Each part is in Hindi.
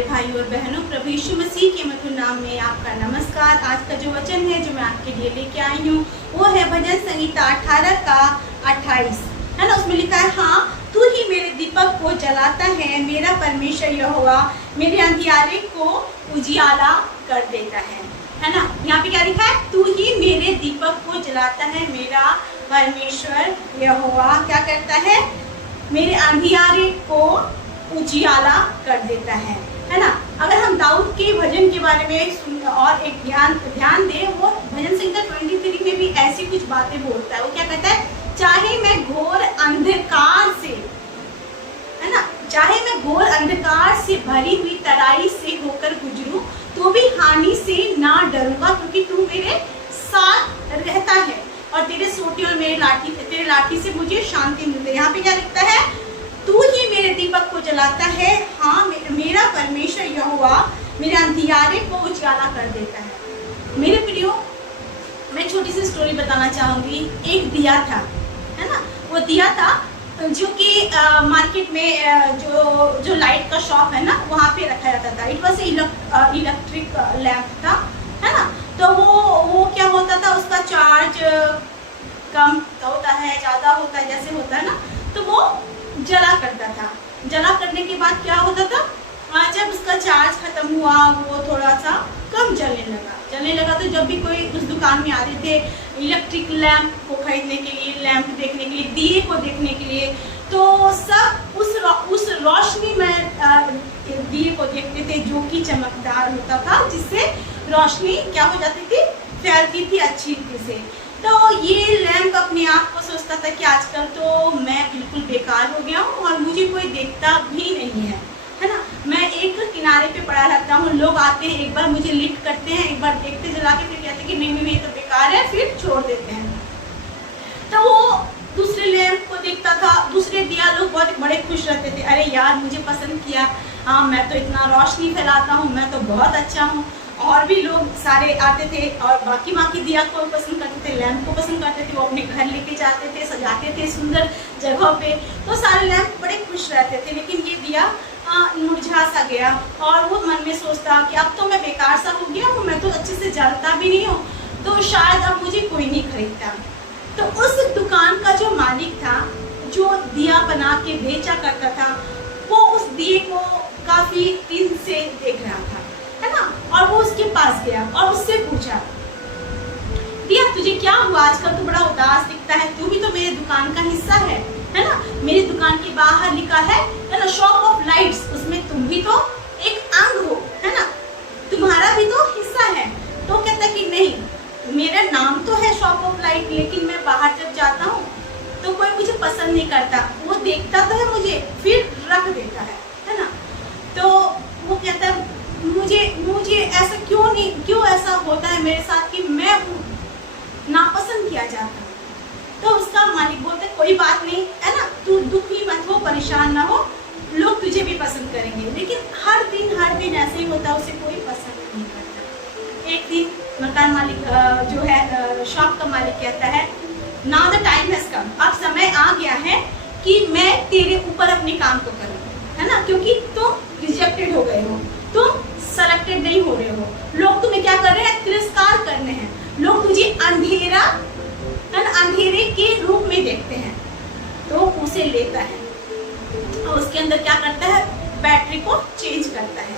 प्यारे भाइयों और बहनों, प्रभु यीशु मसीह के मधुर नाम में आपका नमस्कार। आज का जो वचन है जो मैं आपके लिए लेके आई हूँ वो है भजन संहिता 18 का 28, है ना। उसमें लिखा है, हाँ तू ही मेरे दीपक को जलाता है, मेरा परमेश्वर यहोवा मेरे अंधियारे को उजियाला कर देता है ना। यहाँ पे क्या लिखा है, तू ही मेरे दीपक को जलाता है, मेरा परमेश्वर यहोवा क्या करता है, मेरे अंधियारे को उजियाला कर देता है ना। अगर हम दाऊद के भजन के बारे में और एक ध्यान दें, वो भजन संहिता 23 में भी ऐसी कुछ बातें बोलता है। वो क्या कहता है, चाहे मैं घोर अंधकार से, है ना, चाहे मैं घोर अंधकार से भरी हुई तराई से होकर गुजरूं तो भी हानि से ना डरूंगा, क्योंकि तू मेरे साथ रहता है और तेरे सोटी और तेरे लाठी से मुझे शांति मिलती है। यहाँ पे क्या लिखता है, तू ही मेरे दीपक को जलाता है, हाँ मेरा परमेश्वर यहोवा मेरे अंधियारे को उजाला कर देता है। मेरे प्रियो, मैं छोटी सी स्टोरी बताना चाहूँगी। एक दिया था, है ना, वो दिया था जो कि मार्केट में जो लाइट का शॉप है ना, वहाँ पे रखा जाता था। इट वॉज इलेक्ट्रिक लैम्प था, है ना। तो वो क्या होता था, उसका चार्ज कम होता है, ज़्यादा होता है, जैसे होता है ना, तो वो जला करता था। जला करने के बाद क्या होता था, जब उसका चार्ज खत्म हुआ वो थोड़ा सा कम जलने लगा तो जब भी कोई उस दुकान में आते थे इलेक्ट्रिक लैंप को खरीदने के लिए, लैंप देखने के लिए, दिए को देखने के लिए, तो सब उस रोशनी में दिए को देखते थे जो कि चमकदार होता था, जिससे रोशनी क्या हो जाती थी, फैलती थी अच्छी रीति से। तो ये लैंप अपने आप को सोचता था कि आजकल तो मैं बिल्कुल बेकार हो गया हूँ और मुझे कोई देखता भी नहीं है ना। मैं एक किनारे पे पड़ा रहता हूँ, लोग आते हैं, एक बार मुझे लिफ्ट करते हैं, एक बार देखते जला के, फिर कहते हैं कि नहीं ये तो बेकार है, फिर छोड़ देते हैं। तो वो दूसरे लैंप को देखता था, दूसरे दिया लोग बहुत बड़े खुश रहते थे, अरे यार मुझे पसंद किया, हाँ मैं तो इतना रोशनी फैलाता हूँ, मैं तो बहुत अच्छा हूँ। और भी लोग सारे आते थे और बाकी दिया को पसंद करते थे, लैंप को पसंद करते थे, वो अपने घर लेके जाते थे, सजाते थे सुंदर जगह पे, तो सारे लैंप बड़े खुश रहते थे। लेकिन ये दिया मुरझा सा गया और वो मन में सोचता कि अब तो मैं बेकार सा हो गया हूँ, मैं तो अच्छे से जलता भी नहीं हूँ, तो शायद अब मुझे कोई नहीं खरीदता। तो उस दुकान का जो मालिक था, जो दिया बना के बेचा करता था, वो उस दिए को काफी दिन से देख रहा था, है ना। और वो उसके पास गया और उससे पूछा, दिया तुझे क्या हुआ, आजकल तो बड़ा उदास दिखता है, तू भी तो मेरे दुकान का हिस्सा है ना। मेरी दुकान के बाहर लिखा है ना, शॉप ऑफ लाइट्स, उसमें तुम भी तो एक अंग हो, है ना, तुम्हारा भी तो हिस्सा है। तो कहता कि नहीं, मेरा नाम तो है शॉप ऑफ लाइट, लेकिन मैं बाहर जब जाता हूँ तो कोई मुझे पसंद नहीं करता, वो देखता तो है मुझे फिर रख देता है ना। तो वो कहता है मुझे ऐसा क्यों ऐसा होता है मेरे साथ कि मैं नापसंद किया जाता। तो उसका मालिक बोलते कोई बात नहीं, है ना, तू दुखी मत हो, परेशान ना हो, लोग तुझे भी पसंद करेंगे। लेकिन हर दिन ऐसे ही होता, उसे कोई पसंद नहीं करता। एक दिन मकान मालिक जो है, शॉप का मालिक कहता है, now the time has come, अब समय आ गया है कि मैं तेरे ऊपर अपने काम को करूँ, है ना, क्योंकि तुम रिजेक्टेड हो गए हो, तुम सेलेक्टेड नहीं हो रहे हो, लोग तुम्हें क्या कर रहे हैं, तिरस्कार करने हैं, लोग तुझे अंधेरे के रूप में देखते हैं। तो उसे लेता है और उसके अंदर क्या करता है, बैटरी को चेंज करता है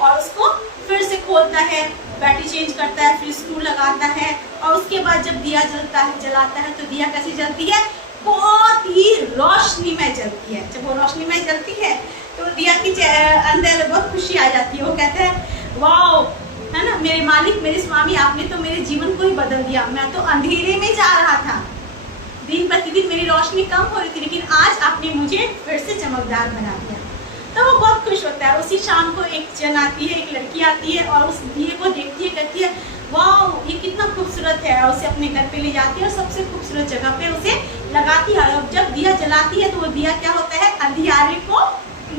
और उसको फिर से खोलता है, बैटरी चेंज करता है, फिर स्क्रू लगाता है और उसके बाद जब दिया जलाता है तो दिया कैसी जलती है, बहुत ही रोशनी में जलती है। जब वो रोशनी में जलती है तो दिया के अंदर बहुत खुशी आ जाती है। वो कहते हैं वाओ, है ना, मेरे मालिक, मेरे स्वामी, आपने तो मेरे जीवन को ही बदल दिया। मैं तो अंधेरे में जा रहा था, दिन प्रतिदिन मेरी रोशनी कम हो रही थी, लेकिन आज आपने मुझे फिर से चमकदार बना दिया। तो वो बहुत खुश होता है। उसी शाम को एक जन आती है, एक लड़की आती है और उस दिए को देखती है, कहती है वाह ये कितना खूबसूरत है, और उसे अपने घर पे ले जाती है और सबसे खूबसूरत जगह पे उसे लगाती है। और जब दिया जलाती है तो वो दिया क्या होता है, अंधियारे को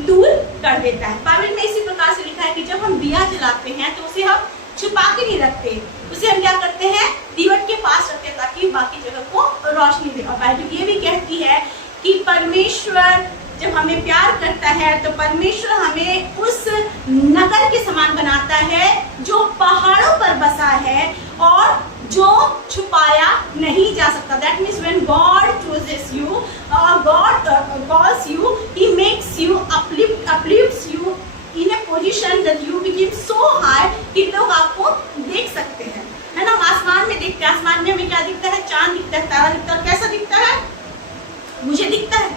दूर कर देता है। बाइबल में इसी प्रकार से लिखा है कि जब हम दिया जलाते हैं तो उसे हम छुपा के नहीं रखते, उसे हम क्या करते हैं, दीवट के पास रखते हैं ताकि बाकी जगह को रोशनी दे। और बाइबल ये भी कहती है कि परमेश्वर जब हमें प्यार करता है तो परमेश्वर हमें उस नगर के समान बनाता है, जो पहाड़ों पर बसा है और जो छुपाया नहीं जा सकता। That means when God chooses you or God calls you, He makes you uplifts you in a position that you become so high कि लोग आपको देख सकते हैं, है ना। आसमान में देखते हैं, आसमान में हमें क्या दिखता है? चांद दिखता है, तारा दिखता है। कैसा दिखता है? मुझे दिखता है,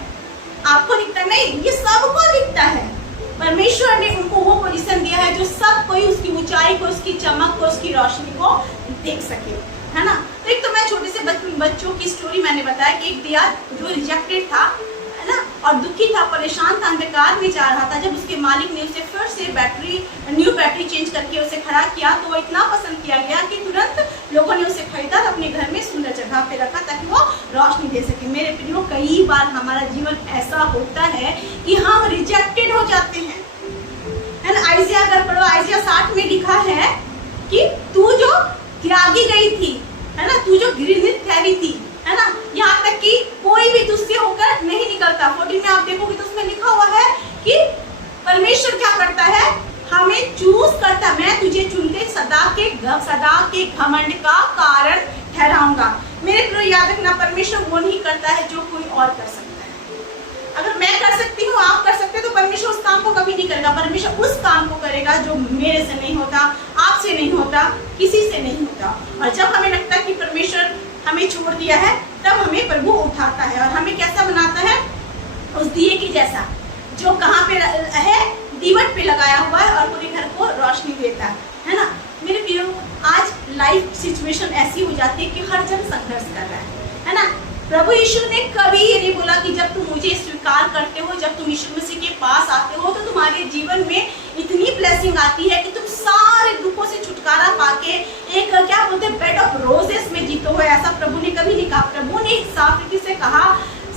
आपको दिखता नहीं, ये सबको दिखता है। परमेश्वर ने उनको वो पोजीशन दिया है जो सब कोई उसकी ऊंचाई को, उसकी चमक को, उसकी रोशनी को देख सके, है ना। तो एक तो मैं छोटे से बच्चों की स्टोरी मैंने बताया कि एक दिया जो रिजेक्टेड था, है ना, और दुखी था, परेशान था, अंधकार में जा रहा था। जब उसके मालिक ने उसे फिर से न्यू बैटरी चेंज करके उसे खड़ा किया तो वो इतना पसंद किया गया कि तुरंत लोगों ने उसे खरीदा और अपने घर में सुंदर जगह पे रखा ताकि वो रोशनी दे सके। मेरे प्रियो, कई बार हमारा जीवन ऐसा होता है कि हम रिजेक्टेड हो जाते हैं, है ना। आइजिया अगर पढ़ो, आइजिया 60 में लिखा है कि तू जो त्यागी गई थी, है ना, तू जो घृणित ठहरी थी, है ना, यहाँ तक कि कोई भी तुझसे होकर नहीं निकलता। 14 में आप देखोगे तो उसमें लिखा हुआ है कि परमेश्वर क्या करता है? हमें चूज करता। मैं तुझे चुनकर सदा के घमंड का कारण ठहराऊंगा। मेरे प्रिय, याद रखना, परमेश्वर वो नहीं करता है जो कोई और कर सकता है। अगर मैं कर सकती हूँ, आप कर सकते हो, तो परमेश्वर उस काम को कभी नहीं करेगा। परमेश्वर उस काम को करेगा जो मेरे से नहीं होता, आपसे नहीं होता, किसी से नहीं होता। और जब हमें लगता है कि परमेश्वर हमें छोड़ दिया है, तब हमें प्रभु उठाता है और हमें कैसा बनाता है? उस दिए की जैसा, जो कहाँ पे है? दीवट पे लगाया हुआ है और पूरे घर को रोशनी देता है ना। मेरे प्रियो, आज लाइफ सिचुएशन ऐसी हो जाती है कि हर जन संघर्ष कर रहा है ना। प्रभु यीशु ने कभी ये नहीं बोला कि जब तुम मुझे स्वीकार करते हो, जब तुम यीशु मसीह के पास आते हो, तो तुम्हारे जीवन में इतनी ब्लेसिंग आती है कि तुम सारे दुखों से छुटकारा पाके एक क्या बोलते हैं, बेड ऑफ रोजेस में जीतो हो। ऐसा प्रभु ने कभी नहीं कहा। प्रभु ने साफ रीति से कहा,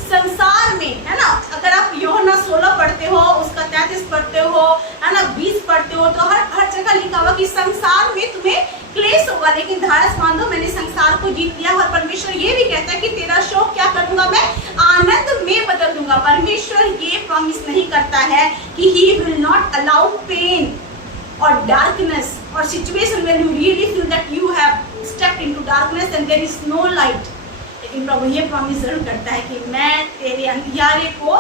संसार में, है ना, अगर आप यूहन्ना 16 पढ़ते हो, उसका 33 पढ़ते हो, है ना, 20 पढ़ते हो, तो हर जगह लिखा हुआ कि संसार में तुम्हें क्लेश होगा, लेकिन धारस बांधो, मैंने संसार को जीत लिया। और परमेश्वर ये भी कहता है कि तेरा शोक क्या करूंगा, मैं आनंद में बदल दूंगा। परमेश्वर ये प्रॉमिस नहीं करता है कि he will not allow pain और डार्कनेस और situation when you really feel that you have stepped into darkness and there is no light. लेकिन प्रभु ये प्रॉमिस जरूर करता है कि मैं तेरे अंधियारे को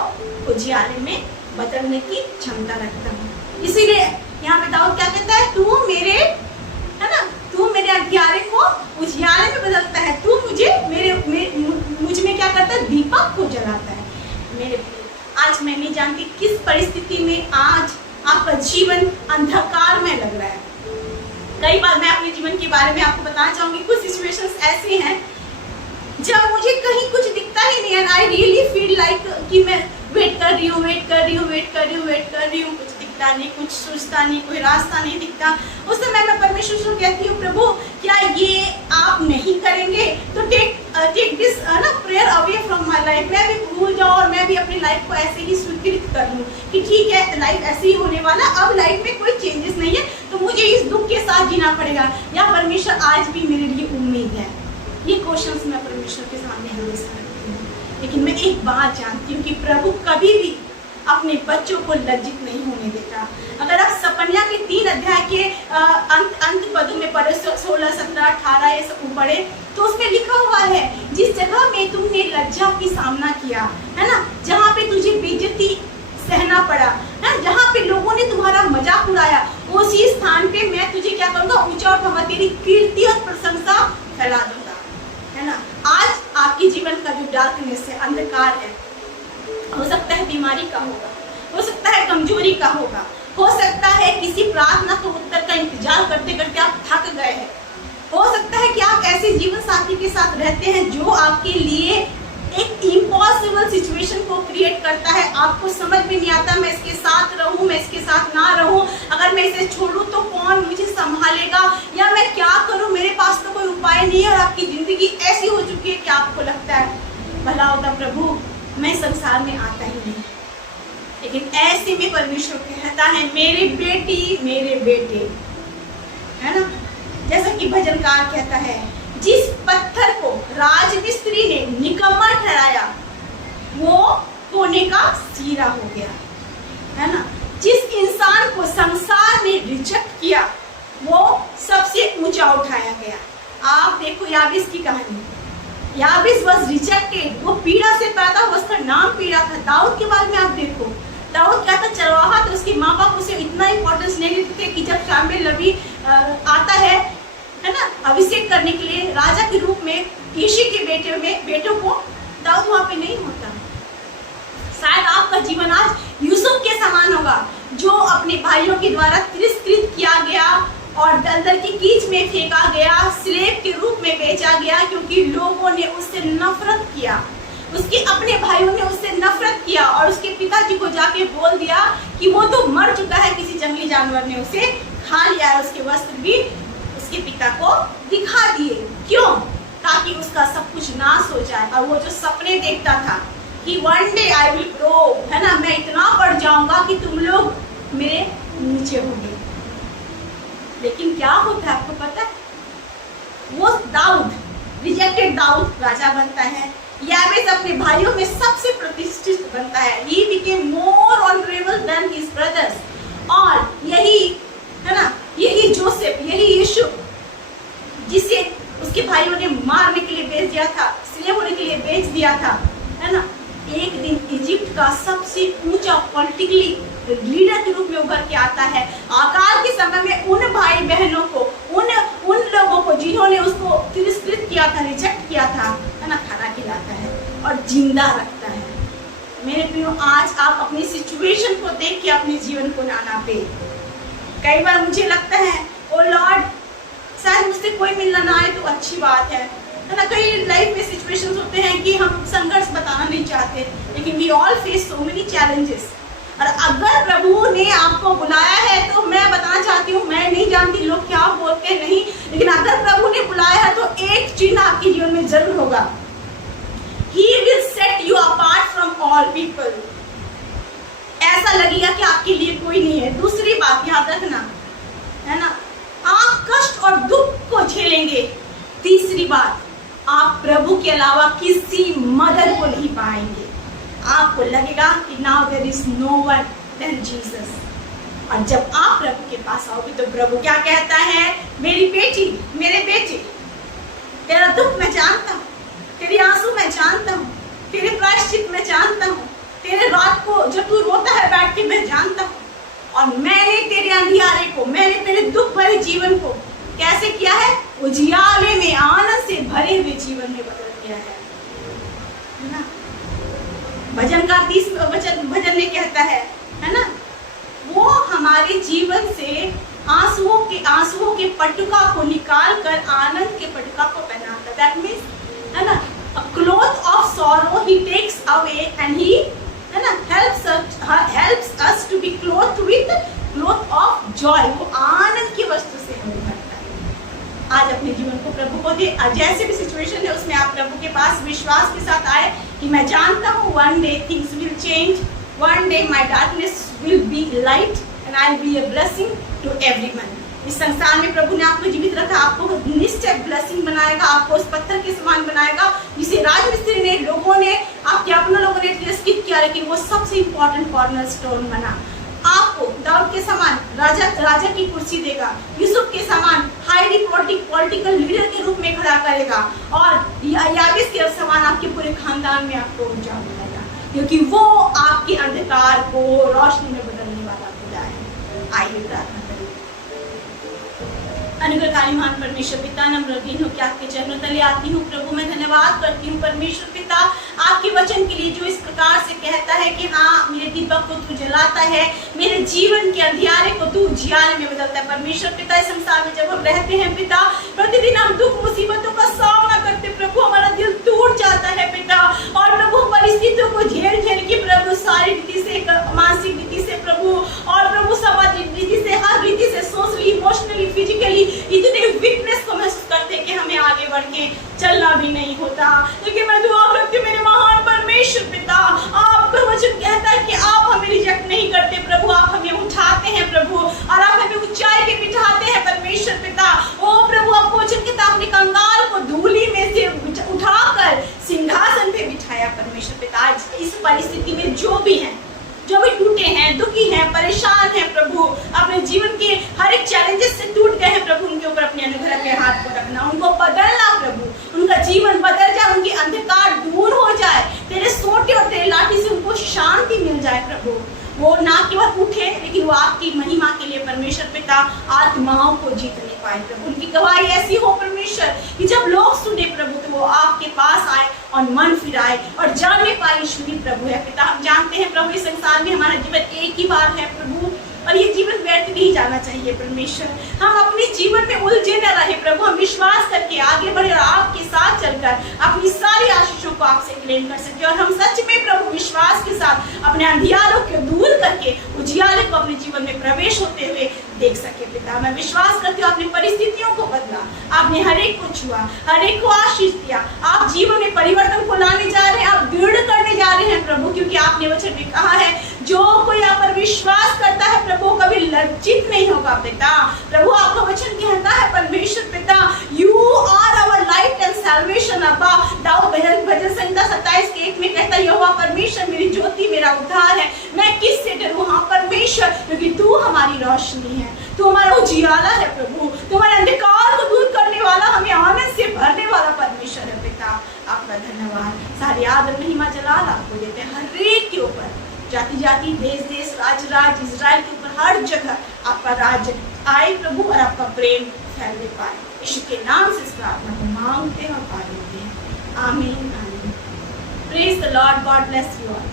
उजियारे में बदलने की क्षमता रखता हूँ। इसीलिए यहाँ पे दाऊद क्या कहता है? तू मेरे, है ना, तू मेरे अंधियारे को उजियारे में बदलता है, तू मुझ में क्या करता है? दीपक को जलाता है। मेरे आज मैं नहीं जानती किस परिस्थिति में आज आपका जीवन अंधकार में लग रहा है। कई बार मैं अपने जीवन के बारे में आपको बताना चाहूंगी। कुछ सिचुएशंस ऐसी हैं जब मुझे कहीं कुछ दिखता ही नहीं है, आई रियली फील लाइक कि मैं वेट कर रही हूँ, कुछ दिखता नहीं, कुछ सोचता नहीं, कोई रास्ता नहीं दिखता। उस समय मैं परमेश्वर से कहती हूँ, प्रभु क्या ये आप नहीं करेंगे? तो टेक दिस ना prayer away from my life. मैं भी भूल जाऊँ और मैं भी अपनी लाइफ को ऐसे ही स्वीकृत कर लूँ कि ठीक है, लाइफ ऐसे ही होने वाला, अब लाइफ में कोई चेंजेस नहीं है, तो मुझे इस दुख के साथ जीना पड़ेगा। या परमेश्वर आज भी मेरे लिए उम्मीद है? ये क्वेश्चंस मैं परमेश्वर के सामने हमेशा रखती हूँ। लेकिन मैं एक बात जानती हूँ कि प्रभु कभी भी अपने बच्चों को लज्जित नहीं होने देता। अगर आप सपन्या के 3 अध्याय के अंत पदों में पढ़े, 16, 17, 18 ये सब पढ़े, तो उसमें लिखा हुआ है, जिस जगह में तुमने लज्जा की सामना किया, है ना, जहाँ पे तुझे बेइज्जती सहना पड़ा, है, जहाँ पे लोगों ने तुम्हारा मजाक उड़ाया, उसी स्थान पे मैं तुझे क्या करूँगा? ऊंचा उठाऊंगा, तेरी कीर्ति और प्रशंसा फैला दूंगा, है ना। आज आपके जीवन का जो डार्कनेस है, अंधकार है, हो सकता है बीमारी का होगा, हो सकता है कमजोरी का होगा, हो सकता है किसी प्रार्थना के उत्तर का इंतजार करते करते आप थक गए हैं, हो सकता है कि आप ऐसे जीवन साथी के साथ रहते हैं जो आपके लिए एक इम्पॉसिबल सिचुएशन को क्रिएट करता है। आपको समझ में नहीं आता, मैं इसके साथ रहूं, मैं इसके साथ ना रहूं, अगर मैं इसे छोड़ूं तो कौन मुझे संभालेगा, या मैं क्या करूं, मेरे पास तो कोई उपाय नहीं है। और आपकी जिंदगी ऐसी हो चुकी है कि आपको लगता है भला होता प्रभु मैं संसार में आता ही नहीं। लेकिन ऐसे में परमेश्वर कहता है, मेरे बेटी, मेरे बेटे, है ना, जैसा कि भजनकार कहता है, जिस पत्थर को राजमिस्त्री ने निकम्मा ठहराया वो कोने का सीरा हो गया, है ना। जिस इंसान को संसार उठाया गया। आप देखो याबीस की कहानी, याबीस वाज रिजेक्टेड, वो पीड़ा से पैदा हुआ, उसका नाम पीड़ा था। दाऊद के बारे में आप देखो, दाऊद क्या था, चरवाहा, तो उसके माँ बाप उसे इतना इंपॉर्टेंस नहीं देते थे कि जब शामिल नबी आता है ना, अभिषेक करने के लिए राजा के रूप में, ईशी के बेटों को, दाऊद वहां पे नहीं होता। शायद आपका जीवन आज यूसुफ के समान होगा, जो अपने भाइयों के द्वारा तिरस्कृत किया गया और दलदल की कीच में फेंका गया, स्लेव के रूप में बेचा गया, क्योंकि लोगों ने उससे नफरत किया, उसके अपने भाइयों ने उससे नफरत किया और उसके पिताजी को जाके बोल दिया कि वो तो मर चुका है, किसी जंगली जानवर ने उसे खा लिया है। उसके वस्त्र भी उसके पिता को दिखा दिए। क्यों? ताकि उसका सब कुछ नाश हो जाए। और वो जो सपने देखता था कि one day I will grow, है ना, मैं इतना बढ़ जाऊंगा कि तुम लोग मेरे नीचे होंगे। लेकिन क्या होता है आपको पता है? वो दाऊद, रिजेक्टेड दाऊद राजा बनता है। याबेस अपने भाइयों में सबसे प्रतिष्ठित बनता है। He became more honorable than his brothers। और यही है ना, यही जोसेफ, यही यीशु, जिसे उसके भाइयों ने मारने के लिए बेच दिया था, स्लेव होने के लिए बेच दिया था, है ना, एक दिन इजिप्ट का सबसे ऊंचा पॉलिटिकली लीडर के रूप में उभर के आता है। अकाल के समय में उन भाई बहनों को, उन लोगों को जिन्होंने उसको तिरस्कृत किया था, रिजेक्ट किया था, है ना, खाना खिलाता है और जिंदा रखता है। मेरे प्रियो, आज आप अपनी सिचुएशन को देख के अपने जीवन को ना नापे। कई बार मुझे लगता है, ओ लॉर्ड, शायद मुझसे कोई मिलना ना आए तो अच्छी बात है ना। कई लाइफ में सिचुएशंस होते हैं कि हम संघर्ष बताना नहीं चाहते, लेकिन we all face so many challenges. और अगर प्रभु ने आपको बुलाया है तो मैं बताना चाहती हूँ, मैं नहीं जानती लोग क्या बोलते नहीं, लेकिन अगर प्रभु ने बुलाया है तो एक चिन्ह आपके जीवन में जरूर होगा। He will set you apart from all people। ऐसा लगेगा कि आपके लिए कोई नहीं है। दूसरी बात याद रखना, है ना, आप कष्ट और दुख को झेलेंगे। तीसरी बात, आप प्रभु के अलावा किसी मदद को नहीं पाएंगे। आपको लगेगा कि now there is no one then Jesus. और जब आप प्रभु के पास आओगे तो प्रभु क्या कहता है? मेरी बेटी, मेरे बेटे, तेरा दुख मैं जानता हूँ, तेरी आंसू मैं जानता हूँ, तेरे प्रायश्चित मैं जानता हूँ, तेरे रात को जब तू रोता है बैठ के मैं जानता हूँ। और मैंने तेरे अंधियारे को, मैंने तेरे दुख भरे जीवन को कैसे किया है? उजियाले में आनंद से भरे हुए जीवन में बदल दिया है ना। भजनकार 30 भजन में कहता है ना, वो हमारे जीवन से आंसुओं के पटुका को निकाल कर आनंद के पटुका को पहनाता। दैट मीन्स, है ना, a cloth of sorrow he takes away and he, है ना, helps us to be clothed with cloth of joy। वो आनंद की वस्तु से हमें भरता है। आज अपने जीवन को प्रभु को दे। जैसे भी सिचुएशन है उसमें आप प्रभु के पास विश्वास के साथ आए कि मैं जानता हूँ one day things will change, one day my darkness will be light and I will be a blessing to everyone। इस संसार में प्रभु ने आपको जीवित रखा, आपको निश्चय ब्लेसिंग बनाएगा, आपको उस पत्थर के समान बनाएगा जिसे राजमिस्त्री ने, लोगों ने, आपके अपने लोगों ने तिरस्कृत किया, लेकिन वो सबसे इंपॉर्टेंट कॉर्नरस्टोन बना। आपको दाऊद के समान राजा की कुर्सी देगा, यूसुफ के समान हाईली पॉलिटिकल लीडर के रूप में खड़ा करेगा, और याबीस के समान आपके पूरे खानदान में आपको ऊर्जा मिलेगा, क्योंकि वो आपके अंधकार को रोशनी में बदलने वाला खुदा है। आइए प्रार्थना करें। अनुग्रहकारी महान परमेश्वर पिता, नम्रहीन होकर आपके चरणों तले आती हूँ प्रभु। मैं धन्यवाद करती हूँ परमेश्वर पिता आपके वचन के लिए, जो इस प्रकार से कहता है कि हाँ, मेरे दीपक को तू जलाता है, मेरे जीवन के अंधियारे को तू उजियारे में बदलता है। परमेश्वर पिता, इस संसार में जब हम रहते हैं पिता, प्रतिदिन हम दुख मुसीबतों का सामना करते प्रभु, हमारा दिल टूट जाता है पिता, और प्रभु परिस्थितियों को झेल के प्रभु शारीरिक रीति से, मानसिक रीति से प्रभु, और प्रभु सामाजिक रीति से, हर रीति से, सोशली, इमोशनली, फिजिकली इतने वीकनेस को महसूस करते हैं कि हमें आगे बढ़ के चलना भी नहीं होता। लेकिन मैं दुआ करती हूँ मेरे महान परमेश्वर पिता, आपका वचन कहता है कि आप हमें रिजेक्ट नहीं करते प्रभु, आप हमें उठाते हैं प्रभु, और आप हमें ऊंचाई पे बिठाते हैं परमेश्वर पिता। ओ प्रभु, आपको वचन कहता है अपने कंगाल को धूली में से उठाकर सिंहासन पे बिठाया परमेश्वर पिता। आज इस परिस्थिति में जो भी टूटे हैं, दुखी हैं, परेशान हैं प्रभु, अपने जीवन के हर एक चैलेंजेस से टूट गए हैं प्रभु, उनके ऊपर अपने अनुग्रह के हाथ वो आपकी महिमा के लिए परमेश्वर पिता आत्माओं को जीतने पाए प्रभु। उनकी गवाही ऐसी हो परमेश्वर कि जब लोग सुने प्रभु तो वो आपके पास आए और मन फिराए और जानने पाए यीशु ही प्रभु है पिता। हम जानते हैं प्रभु इस संसार में हमारा जीवन एक ही बार है प्रभु, और ये जीवन व्यर्थ नहीं जाना चाहिए परमेश्वर। हम अपने जीवन में उलझे न रहे प्रभु, हम विश्वास करके आगे बढ़े और आपके साथ चलकर अपनी सारी आशीषों को आपसे क्लेम कर सके, और हम सच में प्रभु विश्वास के साथ अपने अंधियारों को दूर करके उजियाले को अपने जीवन में प्रवेश होते हुए देख सके पिता। मैं विश्वास करती हूँ आपने परिस्थितियों को बदला, आपने हर एक को छुआ, हर एक को आशीष दिया, आप जीवन में परिवर्तन को लाने जा रहे हैं, आप दृढ़ करने जा रहे हैं प्रभु, क्योंकि आपने वचन में कहा है जो कोई आप पर विश्वास करता है प्रभु कभी लज्जित नहीं होगा पिता। प्रभु आपका वचन कहता है परमेश्वर पिता, you are our light and salvation. अब्बा दाऊद भजन संहिता 27:1 में कहता है यहोवा परमेश्वर मेरी ज्योति मेरा उद्धार है, मैं किससे डरूं। हाँ परमेश्वर, क्योंकि तू हमारी रोशनी है, तू हमारा उजियाला है प्रभु, तुम्हारे अंधकार को दूर करने वाला, हमें आनंद से भरने वाला परमेश्वर है पिता। आपका धन्यवाद, सारी आदर महिमा जलाल आपको देते हैं हर एक के ऊपर, जाति जाति देश देश राज राज इजराइल के ऊपर हर जगह आपका राज्य आए प्रभु और आपका प्रेम फैलने पाए। यीशु के नाम से इस प्रार्थना को मांगते हैं और पा लेते हैं, आमीन आमीन। Praise the Lord, God bless you all.